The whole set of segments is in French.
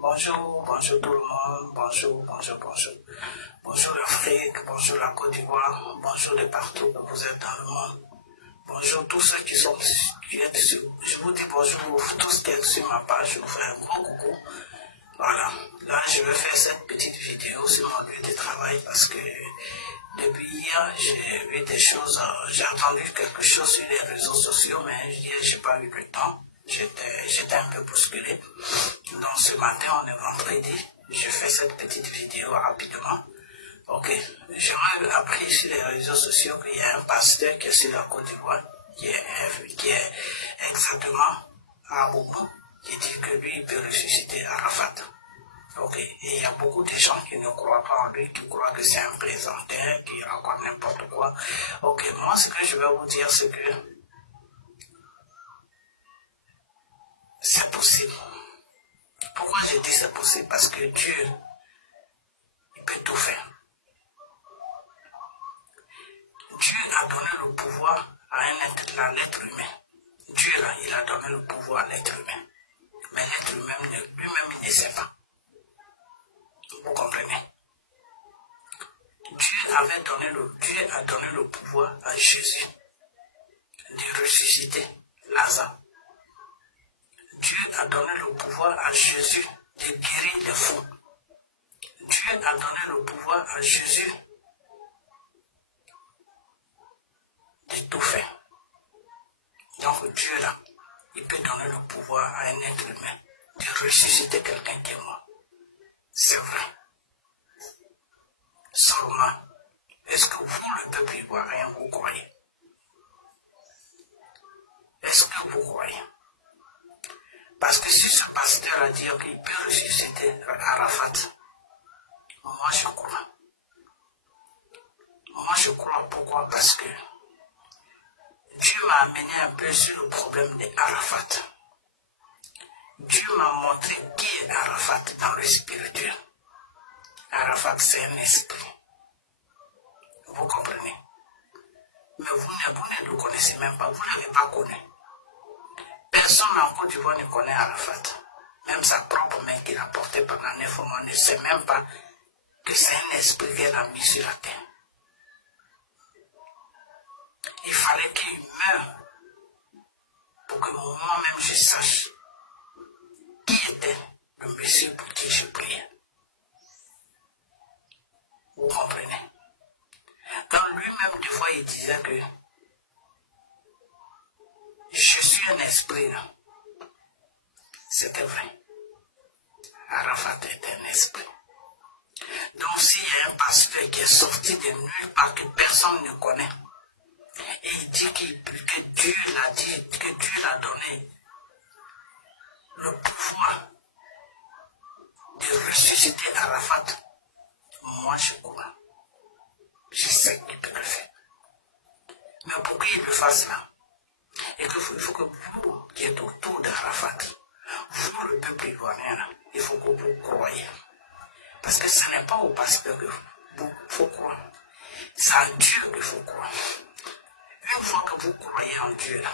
Bonjour, bonjour tout le monde, bonjour. Bonjour l'Afrique, bonjour la Côte d'Ivoire, bonjour de partout que vous êtes dans le monde. Bonjour tous ceux qui êtes sur, je vous dis bonjour tous qui êtes sur ma page, je vous fais un gros coucou. Voilà, là je vais faire cette petite vidéo sur mon lieu de travail parce que depuis hier j'ai vu des choses, j'ai entendu quelque chose sur les réseaux sociaux, mais hier j'ai pas eu le temps. J'étais un peu bousculé. Donc ce matin, on est vendredi. Je fais cette petite vidéo rapidement. Ok. J'aurais appris sur les réseaux sociaux qu'il y a un pasteur qui est sur la Côte d'Ivoire, qui est exactement à Boubou, qui dit que lui, il peut ressusciter Arafat. Ok. Et il y a beaucoup de gens qui ne croient pas en lui, qui croient que c'est un plaisantin, qui raconte n'importe quoi. Ok. Moi, ce que je vais vous dire, c'est que c'est possible. Pourquoi je dis c'est possible? Parce que Dieu, il peut tout faire. Dieu a donné le pouvoir à l'être humain. Dieu, là, il a donné le pouvoir à l'être humain. Mais l'être humain, lui-même, il ne sait pas. Vous comprenez? Dieu a donné le pouvoir à Jésus de ressusciter Lazare. Dieu a donné le pouvoir à Jésus de guérir les fous. Dieu a donné le pouvoir à Jésus de tout faire. Donc Dieu là, il peut donner le pouvoir à un être humain de ressusciter quelqu'un qui est mort. C'est vrai. Seulement, est-ce que vous, le peuple ivoirien, vous croyez? Est-ce que vous croyez? Parce que si ce pasteur a dit qu'il peut ressusciter Arafat, moi je crois. Moi je crois pourquoi? Parce que Dieu m'a amené un peu sur le problème d'Arafat. Dieu m'a montré qui est Arafat dans le spirituel. Arafat, c'est un esprit. Vous comprenez? Mais vous ne le connaissez même pas, vous ne l'avez pas connu. Personne en Côte d'Ivoire ne connaît Arafat. Même sa propre mère qu'il a portée pendant 9 mois ne sait même pas que c'est un esprit qu'elle a mis sur la terre. Il fallait qu'il meure pour que moi-même je sache qui était le monsieur pour qui je priais. Vous comprenez? Quand lui-même, des fois, il disait que je suis un esprit là. C'était vrai. Arafat était un esprit. Donc s'il y a un pasteur qui est sorti de nulle part que personne ne connaît, et il dit que Dieu l'a dit, que Dieu l'a donné le pouvoir de ressusciter Arafat, moi je crois. Je sais qu'il peut le faire. Mais pour qu'il le fasse là, et il faut que vous qui êtes autour d'Arafat, vous le peuple ivoirien là, il faut que vous croyez. Parce que ce n'est pas au pasteur qu'il faut croire. C'est en Dieu qu'il faut croire. Une fois que vous croyez en Dieu là,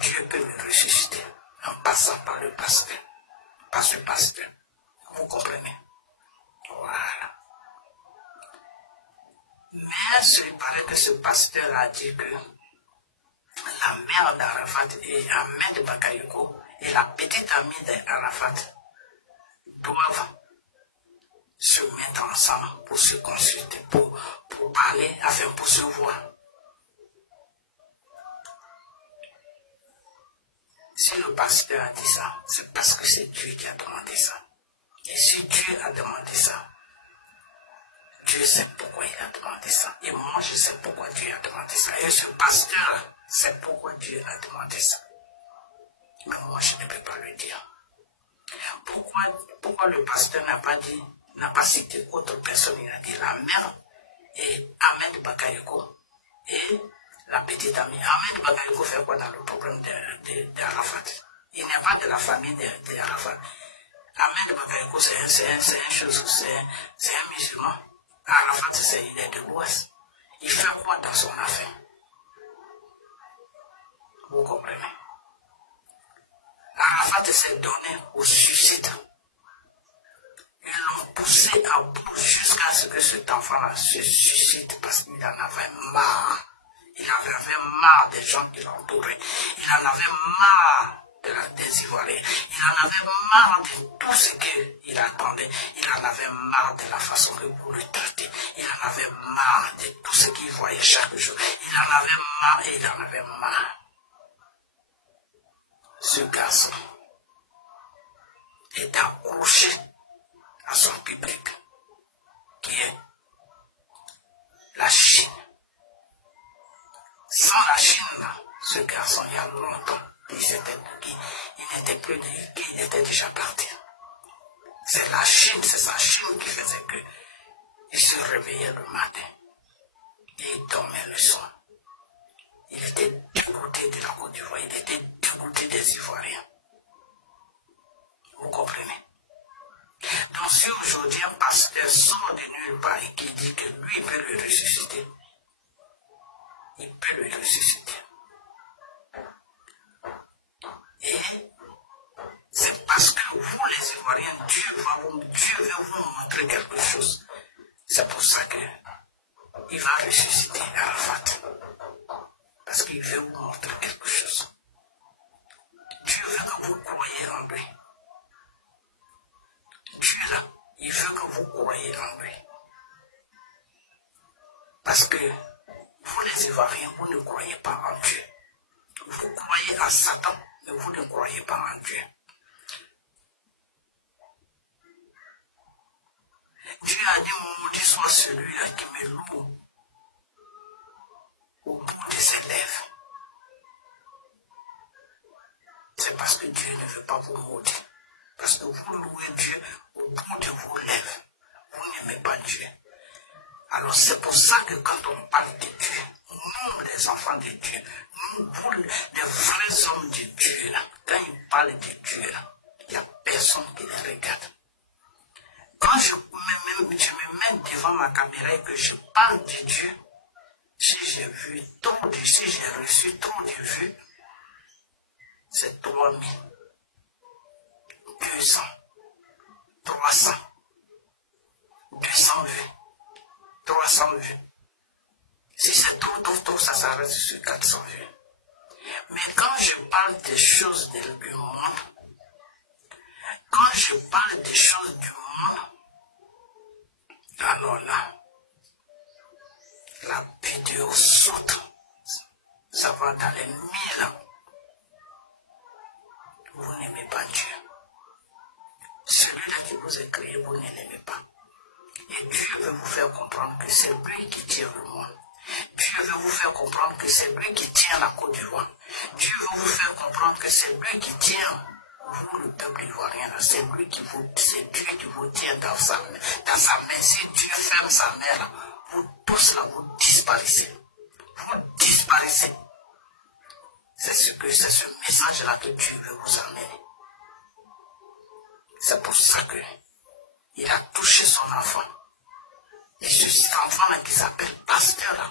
Dieu peut le ressusciter en passant par le pasteur. Par ce pasteur. Vous comprenez? Voilà. Mais il paraît que ce pasteur a dit que la mère d'Arafat et Ahmed Bakayoko et la petite amie d'Arafat doivent se mettre ensemble pour se consulter, pour parler, afin pour se voir. Si le pasteur a dit ça, c'est parce que c'est Dieu qui a demandé ça. Et si Dieu a demandé ça, Dieu sait pourquoi il a demandé ça. Et moi, je sais pourquoi Dieu a demandé ça. Et ce pasteur sait pourquoi Dieu a demandé ça. Mais moi, je ne peux pas le dire. Pourquoi le pasteur n'a pas cité autre personne? Il a dit la mère et Ahmed Bakayoko et la petite amie. Ahmed Bakayoko fait quoi dans le problème d'Arafat? Il n'est pas de la famille d'Arafat. Ahmed Bakayoko, c'est un musulman. Arafat, il est de l'Ouest. Il fait quoi dans son affaire? Vous comprenez? Arafat s'est donné au suicide poussé à bout jusqu'à ce que cet enfant-là se suscite parce qu'il en avait marre. Il en avait marre des gens qui l'entouraient. Il en avait marre des Ivoiriens. Il en avait marre de tout ce qu'il attendait. Il en avait marre de la façon que vous le traitez. Il en avait marre de tout ce qu'il voyait chaque jour. Il en avait marre et il en avait marre. Ce garçon est accroché à son public, qui est la Chine. Sans la Chine, ce garçon, il y a longtemps, il n'était plus, il était déjà parti. C'est la Chine, c'est sa Chine qui faisait que il se réveillait le matin et il dormait le soir. Il était dégoûté de la Côte d'Ivoire, il était dégoûté des Ivoiriens. Vous comprenez? Donc si aujourd'hui un pasteur sort de nulle part et qui dit que lui il peut le ressusciter, il peut le ressusciter. Et c'est parce que vous les Ivoiriens, Dieu veut vous montrer quelque chose. C'est pour ça que il va ressusciter Arafat. Parce qu'il veut vous montrer quelque chose. Dieu veut que vous croyiez en lui. Dieu là, il veut que vous croyiez en lui. Parce que vous les Ivoiriens, vous ne croyez pas en Dieu. Vous croyez à Satan, mais vous ne croyez pas en Dieu. Dieu a dit, maudit soit celui-là qui me loue au bout de ses lèvres. C'est parce que Dieu ne veut pas vous maudire. Parce que vous louez Dieu au bout de vos lèvres. Vous n'aimez pas Dieu. Alors c'est pour ça que quand on parle de Dieu, nous les enfants de Dieu, nous, vous les vrais hommes de Dieu, là, quand ils parlent de Dieu, là, il n'y a personne qui les regarde. Quand je me mets devant ma caméra et que je parle de Dieu, si j'ai reçu trop de vues, c'est 3000, 200, 300, 200 vues, 300 vues. Si c'est trop, ça s'arrête sur 400 vues. Mais quand je parle des choses du monde, quand je parle des choses du monde, alors là, la vidéo saute. Ça va dans les 1000 ans. Vous n'aimez pas Dieu. Celui-là qui vous a créé, vous ne l'aimez pas. Et Dieu veut vous faire comprendre que c'est lui qui tient le monde. Dieu veut vous faire comprendre que c'est lui qui tient la Côte d'Ivoire. Dieu veut vous faire comprendre que c'est lui qui tient vous, le peuple ivoirien. C'est Dieu qui vous tient dans sa main. Si Dieu ferme sa main, là, vous tous là, vous disparaissez. Vous disparaissez. C'est ce message-là que Dieu veut vous amener. C'est pour ça que il a touché son enfant. Et cet enfant-là qui s'appelle pasteur, là,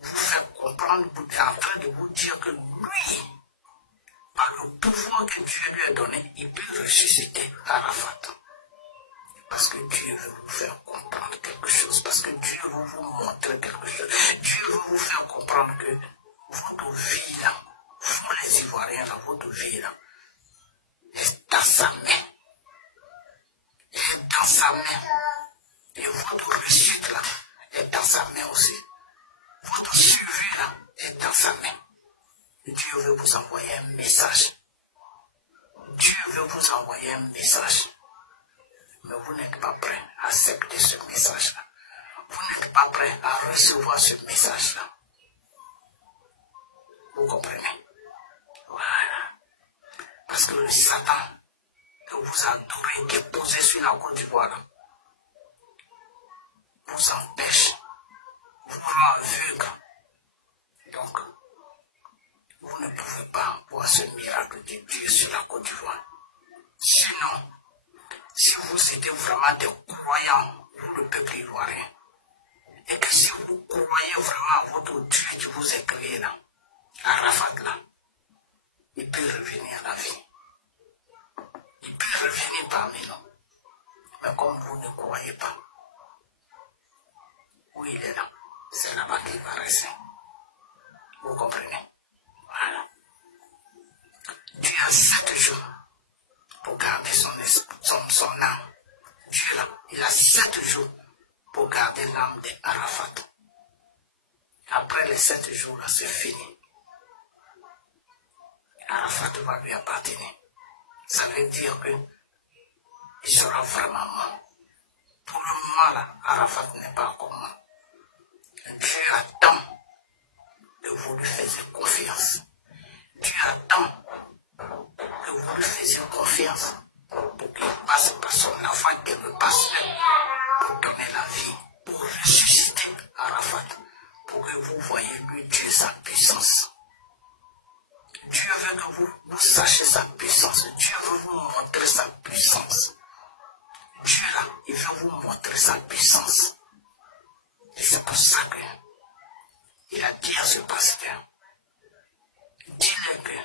vous fait comprendre, vous est en train de vous dire que lui, par le pouvoir que Dieu lui a donné, il peut ressusciter Arafat. Parce que Dieu veut vous faire comprendre quelque chose. Parce que Dieu veut vous montrer quelque chose. Dieu veut vous faire comprendre que votre vie là, vous les Ivoiriens là, votre vie là, est dans sa main. Est dans sa main. Et votre réussite là, est dans sa main aussi. Votre suivi là, est dans sa main. Dieu veut vous envoyer un message. Dieu veut vous envoyer un message. Mais vous n'êtes pas prêt à accepter ce message-là. Vous n'êtes pas prêt à recevoir ce message-là. Vous comprenez? Voilà. Parce que le Satan que vous adorez, qui est posé sur la Côte d'Ivoire, vous empêche, vous rend aveugle. Donc, vous ne pouvez pas voir ce miracle de Dieu sur la Côte d'Ivoire. Sinon, si vous étiez vraiment des croyants, vous le peuple ivoirien, et que si vous croyez vraiment à votre Dieu qui vous a créé là, Arafat là, il peut revenir à la vie. Il peut revenir parmi nous. Mais comme vous ne croyez pas, où il est là, c'est là-bas qu'il va rester. Vous comprenez? Voilà. Dieu a 7 jours pour garder son âme. Dieu là, il a 7 jours pour garder l'âme d'Arafat. Après les 7 jours là, c'est fini. Arafat va lui appartenir. Ça veut dire que il sera vraiment mort. Pour le moment là, Arafat n'est pas encore mort. Dieu attend que vous lui faisiez confiance. Dieu attend que vous lui faisiez confiance pour qu'il passe par son enfant qui est le pasteur pour donner la vie, pour ressusciter Arafat, pour que vous voyez lui Dieu sa puissance. Dieu veut que vous sachiez sa puissance. Dieu veut vous montrer sa puissance. Dieu là, il veut vous montrer sa puissance. Et c'est pour ça que il a dit à ce pasteur, dis-le que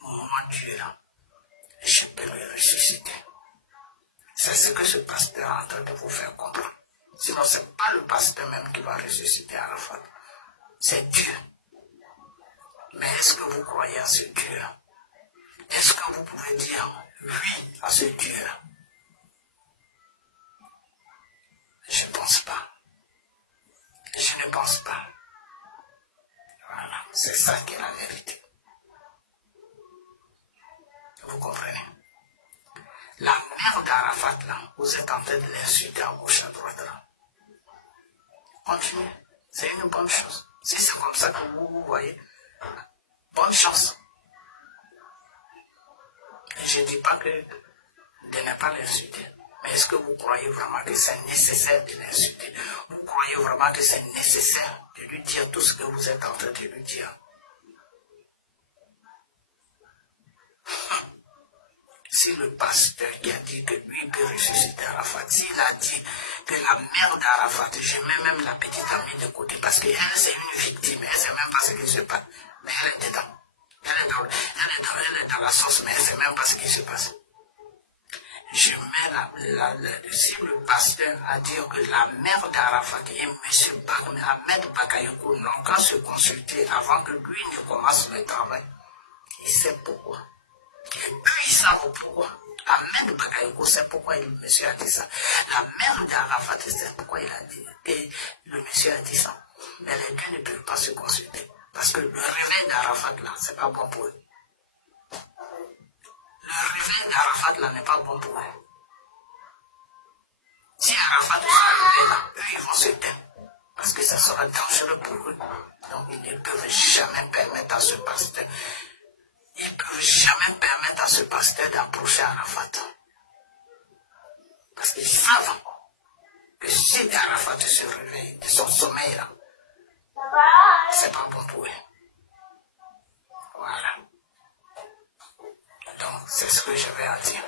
moi Dieu là, je peux le ressusciter. C'est ce que ce pasteur est en train de vous faire comprendre. Sinon, ce n'est pas le pasteur même qui va ressusciter Arafat. C'est Dieu. Mais est-ce que vous croyez à ce Dieu-là? Est-ce que vous pouvez dire oui à ce Dieu-là? Je ne pense pas. Je ne pense pas. Voilà, c'est ça qui est la vérité. Vous comprenez? La mère d'Arafat, là, vous êtes en train de l'insulter à gauche, à droite, là. Continuez. C'est une bonne chose. Si c'est comme ça que vous voyez, bonne chance. Je ne dis pas que de ne pas l'insulter. Mais est-ce que vous croyez vraiment que c'est nécessaire de l'insulter? Vous croyez vraiment que c'est nécessaire de lui dire tout ce que vous êtes en train de lui dire? Si le pasteur qui a dit que lui peut ressusciter Arafat, s'il a dit que la mère d'Arafat, je mets même la petite amie de côté, parce qu'elle c'est une victime, elle ne sait même pas ce qui se passe, mais elle est dedans. Elle est dans la sauce, mais elle ne sait même pas ce qui se passe. Je mets si le pasteur a dit que la mère d'Arafat et M. Ahmed Bakayoko n'ont qu'à se consulter avant que lui ne commence le travail, il sait pourquoi. Et eux, ils savent pourquoi. Ahmed Bakayoko sait pourquoi le monsieur a dit ça. La mère d'Arafat sait pourquoi il a dit. Et le monsieur a dit ça. Mais les deux ne peuvent pas se consulter. Parce que le réveil d'Arafat là, c'est pas bon pour eux. Le réveil d'Arafat là n'est pas bon pour eux. Si Arafat se réveille là, eux ils vont se taire. Parce que ça sera dangereux pour eux. Donc ils ne peuvent jamais permettre à ce pasteur. Ils ne peuvent jamais permettre à ce pasteur d'approcher Arafat. Parce qu'ils savent que si Arafat se réveille de son sommeil là, c'est pas bon pour eux. Voilà. Donc, c'est ce que je vais en dire.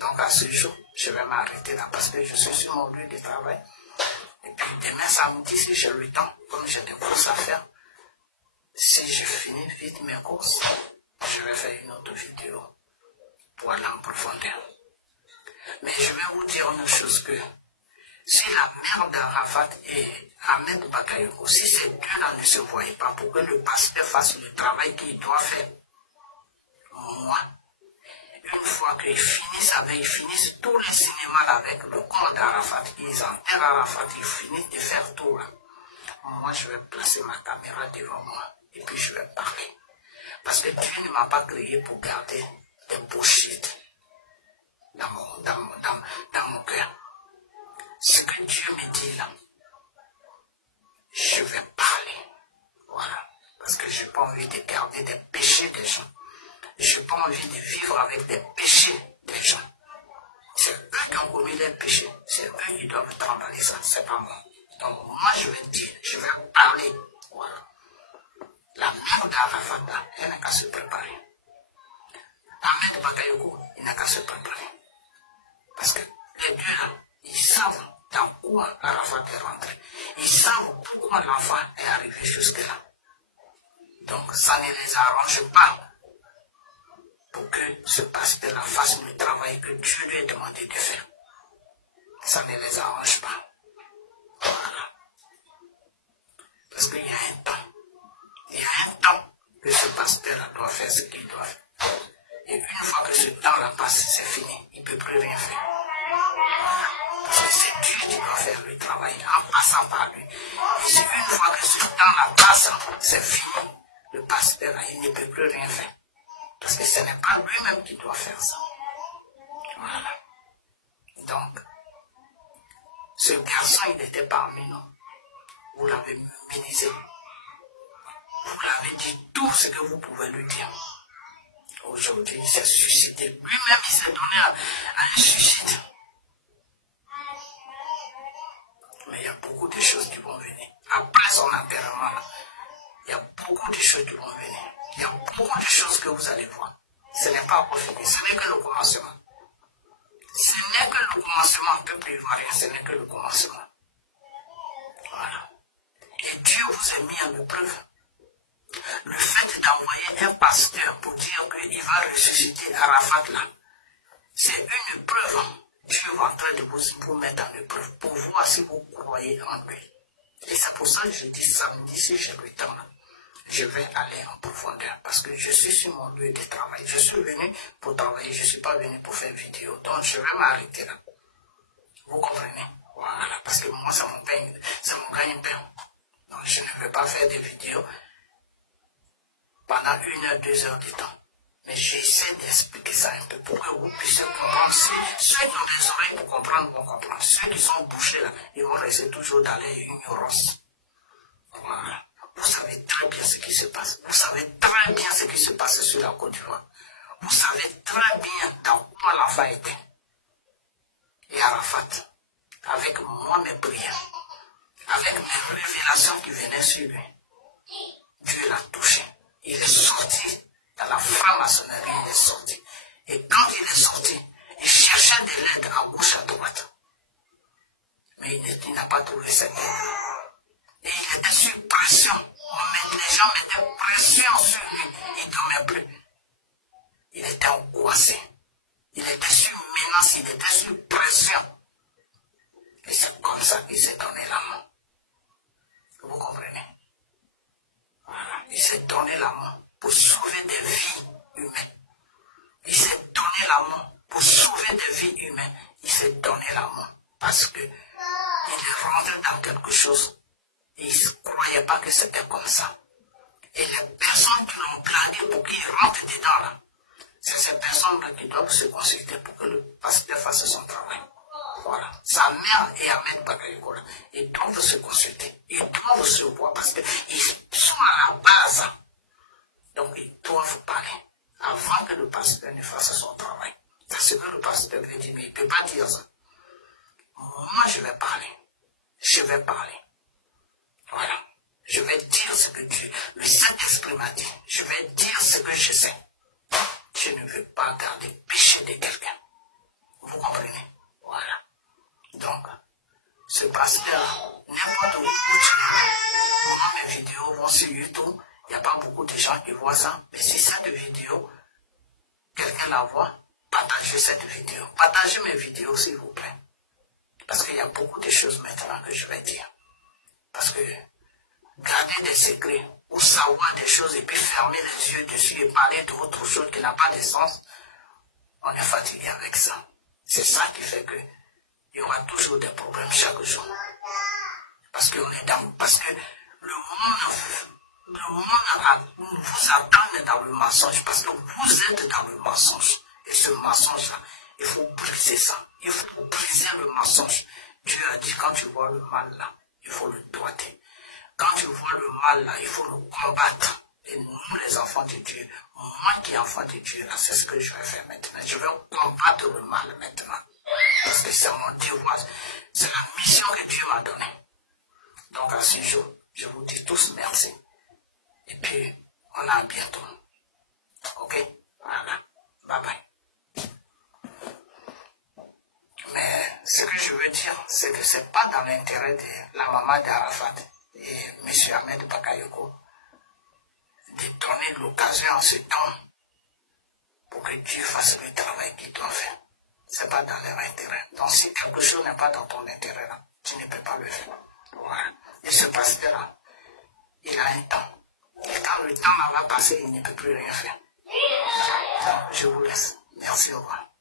Donc, à ce jour, je vais m'arrêter là parce que je suis sur mon lieu de travail. Et puis, demain samedi, si j'ai le temps, comme j'ai des courses à faire, si je finis vite mes courses, je vais faire une autre vidéo pour aller en profondeur. Mais je vais vous dire une chose que si la mère d'Arafat et Ahmed Bakayoko, si ces deux-là ne se voyaient pas pour que le pasteur fasse le travail qu'il doit faire, moi, une fois qu'ils finissent tous les cinémas avec le corps d'Arafat, ils enterrent Arafat, ils finissent de faire tout là. Moi, je vais placer ma caméra devant moi et puis je vais parler. Parce que Dieu ne m'a pas créé pour garder des bullshit dans mon cœur. Ce que Dieu me dit là, je vais parler. Voilà. Parce que je n'ai pas envie de garder des péchés des gens. Je n'ai pas envie de vivre avec des péchés des gens. C'est eux qui ont commis les péchés. C'est eux qui doivent tramballer ça. C'est pas moi. Donc moi je vais dire, je vais parler. Voilà. La mère d'Arafat, elle n'a qu'à se préparer. Ahmed Bakayoko, il n'a qu'à se préparer. Parce que les deux là, ils savent dans quoi Arafat est rentré. Ils savent pourquoi l'enfant est arrivé jusque-là. Donc ça ne les arrange pas pour que ce pasteur-là fasse le travail que Dieu lui a demandé de faire. ça ne les arrange pas. Voilà. Parce qu'il y a un temps. Il y a un temps que ce pasteur doit faire ce qu'il doit faire. Et une fois que ce temps-là passe, c'est fini. Il ne peut plus rien faire. Voilà. Parce que c'est Dieu qui doit faire le travail en passant par lui. Et c'est une fois que ce temps-là passe, c'est fini. Le pasteur, il ne peut plus rien faire. Parce que ce n'est pas lui-même qui doit faire ça. Voilà. Donc, ce garçon, il était parmi nous. Vous l'avez minimisé. Vous l'avez dit tout ce que vous pouvez lui dire. Aujourd'hui, il s'est suicidé. Lui-même, il s'est donné à un suicide. Mais il y a beaucoup de choses qui vont venir. Après son enterrement, là, il y a beaucoup de choses qui vont venir. Il y a beaucoup de choses que vous allez voir. Ce n'est pas encore fini. Ce n'est que le commencement. Ce n'est que le commencement. Peuple ivoirien, ce n'est que le commencement. Voilà. Et Dieu vous a mis en épreuve. Le fait d'envoyer un pasteur pour dire qu'il va ressusciter Arafat là, c'est une preuve. Dieu est en train de vous mettre en épreuve pour voir si vous croyez en lui. Et c'est pour ça que je dis samedi, si j'ai le temps, je vais aller en profondeur. Parce que je suis sur mon lieu de travail. Je suis venu pour travailler, je ne suis pas venu pour faire vidéo. Donc je vais m'arrêter là. Vous comprenez? Voilà, parce que moi c'est mon pain, c'est mon gagne-pain. Donc je ne veux pas faire des vidéos pendant 1 heure, 2 heures de temps. Mais j'essaie d'expliquer ça un peu pour que vous puissiez comprendre. Si ceux qui ont des oreilles pour comprendre vont comprendre. Ceux qui sont bouchés là, ils vont rester toujours dans leur ignorance. Voilà. Vous savez très bien ce qui se passe. Vous savez très bien ce qui se passe sur la Côte d'Ivoire. Vous savez très bien dans quoi l'enfant était. Et Arafat, avec moi mes prières, avec mes révélations qui venaient sur lui, Dieu l'a touché. Il est sorti dans la franc-maçonnerie, il est sorti. Et quand il est sorti, il cherchait de l'aide à gauche, à droite. Mais il n'a pas trouvé cette aide. Et il était sur pression. Les gens mettaient pression sur lui. Il ne dormait plus. Il était angoissé. Il était sur menace, il était sur pression. Et c'est comme ça qu'il s'est donné la main. Vous comprenez? Voilà. Il s'est donné la main pour sauver des vies humaines. Il s'est donné la main pour sauver des vies humaines. Il s'est donné la main parce que il est rentré dans quelque chose et il ne croyait pas que c'était comme ça. Et les personnes qui l'ont plagué pour qu'il rentre dedans là, c'est ces personnes-là qui doivent se consulter pour que le pasteur fasse son travail. Voilà. Sa mère et Ahmed Bakayokola, ils doivent se consulter. Ils doivent se voir parce qu'ils sont à la base. Donc ils doivent parler avant que le pasteur ne fasse son travail. Parce que le pasteur veut dire, mais il ne peut pas dire ça. Moi, je vais parler. Je vais parler. Voilà. Je vais dire ce que Dieu, le Saint-Esprit m'a dit. Je vais dire ce que je sais. Je ne veux pas garder le péché de quelqu'un. Vous comprenez? Voilà. Donc, ce pasteur, n'importe où tu vas, moi, mes vidéos vont sur YouTube. Il n'y a pas beaucoup de gens qui voient ça. Mais si cette vidéo, quelqu'un la voit, partagez cette vidéo. Partagez mes vidéos, s'il vous plaît. Parce qu'il y a beaucoup de choses maintenant que je vais dire. Parce que garder des secrets ou savoir des choses et puis fermer les yeux dessus et parler d'autre chose qui n'a pas de sens, on est fatigué avec ça. C'est ça qui fait que il y aura toujours des problèmes chaque jour. Parce que le monde vous attend dans le mensonge. Parce que vous êtes dans le mensonge. Et ce mensonge-là, il faut briser ça. Il faut briser le mensonge. Dieu a dit, quand tu vois le mal là, il faut le doigter. Quand tu vois le mal là, il faut le combattre. Et nous, les enfants de Dieu, moi qui est enfant de Dieu, là, c'est ce que je vais faire maintenant. Je vais combattre le mal maintenant. Parce que c'est mon devoir. C'est la mission que Dieu m'a donnée. Donc à ce jour, je vous dis tous merci. Et puis, on a à bientôt. Ok? Voilà. Bye bye. Mais ce que je veux dire, c'est que c'est pas dans l'intérêt de la maman d'Arafat et M. Ahmed Bakayoko de donner l'occasion en ce temps pour que Dieu fasse le travail qu'il doit faire. C'est pas dans leur intérêt. Donc si quelque chose n'est pas dans ton intérêt, là, tu ne peux pas le faire. Voilà. Et ce pasteur-là, il a un temps. Et quand le temps va passer, il ne peut plus rien faire. Donc, je vous laisse. Merci, au revoir.